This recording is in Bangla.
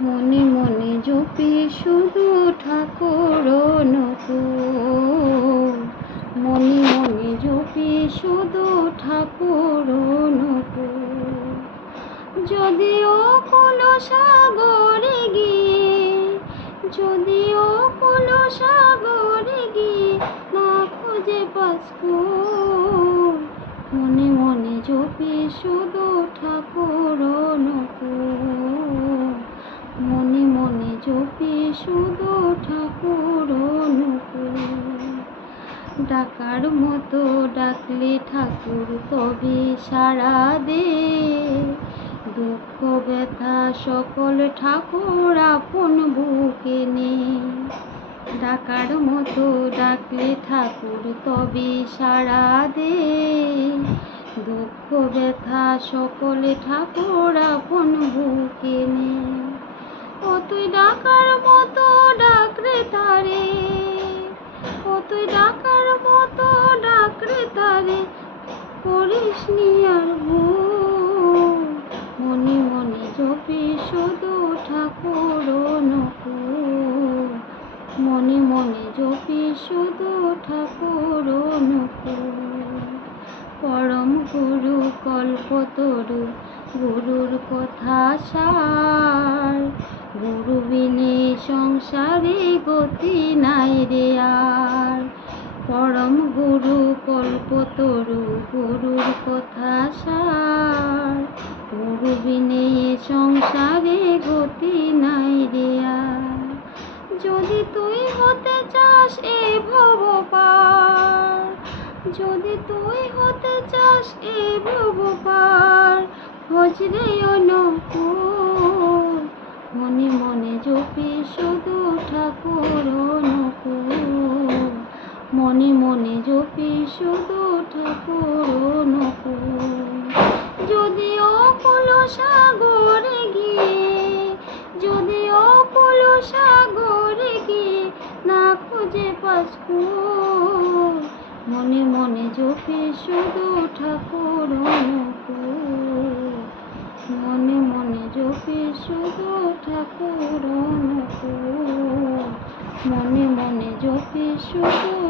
মনে মনে জপি শুধু ঠাকুর নকুল মনে মনে জপি শুধু ঠাকুর নকুল যদিও কোনো সাগরে গিয়ে, যদিও কোনো সাগরে গিয়ে না খুঁজে পাসকুল ডাকার মতো ডাকলে ঠাকুর তবে সারা দে দুঃখ, ব্যথা, সকল ঠাকুর আপন বুকে নে ডাকার মতো ডাকলে ঠাকুর তবে সারা দে দুঃখ, ব্যথা, সকলে ঠাকুর আপন বুকে নে ও তুই ডাকার তুই ডাকার মতো ডাকরে তারে করিস নি আর মনে মনে জপি শুধু ঠাকুর নকুল মনে মনে জপি শুধু ঠাকুর নকুল পরম গুরু কল্পতরু গুরুর কথা সার। গুরু বিনে সংসারে গতি নাই রে আর। পরম গুরু, কল্পতরু গুরুর কথা সার। গুরু বিনে সংসারে গতি নাই রিয়া যদি তুই হতে চাস এ ভব পার যদি তুই হতে চাস এ ভব পার ভজরে অনুকূল। শুধু ঠাকুর অনুকূল যদি অকুল সাগরে গিয়ে যদি অকুল সাগরে গিয়ে না খুঁজে পাসকুল মনে মনে জপি শুধু ঠাকুর অনুকূল মনে মনে জপি শুধু ঠাকুর অনুকূল মনে মনে জপি শুধু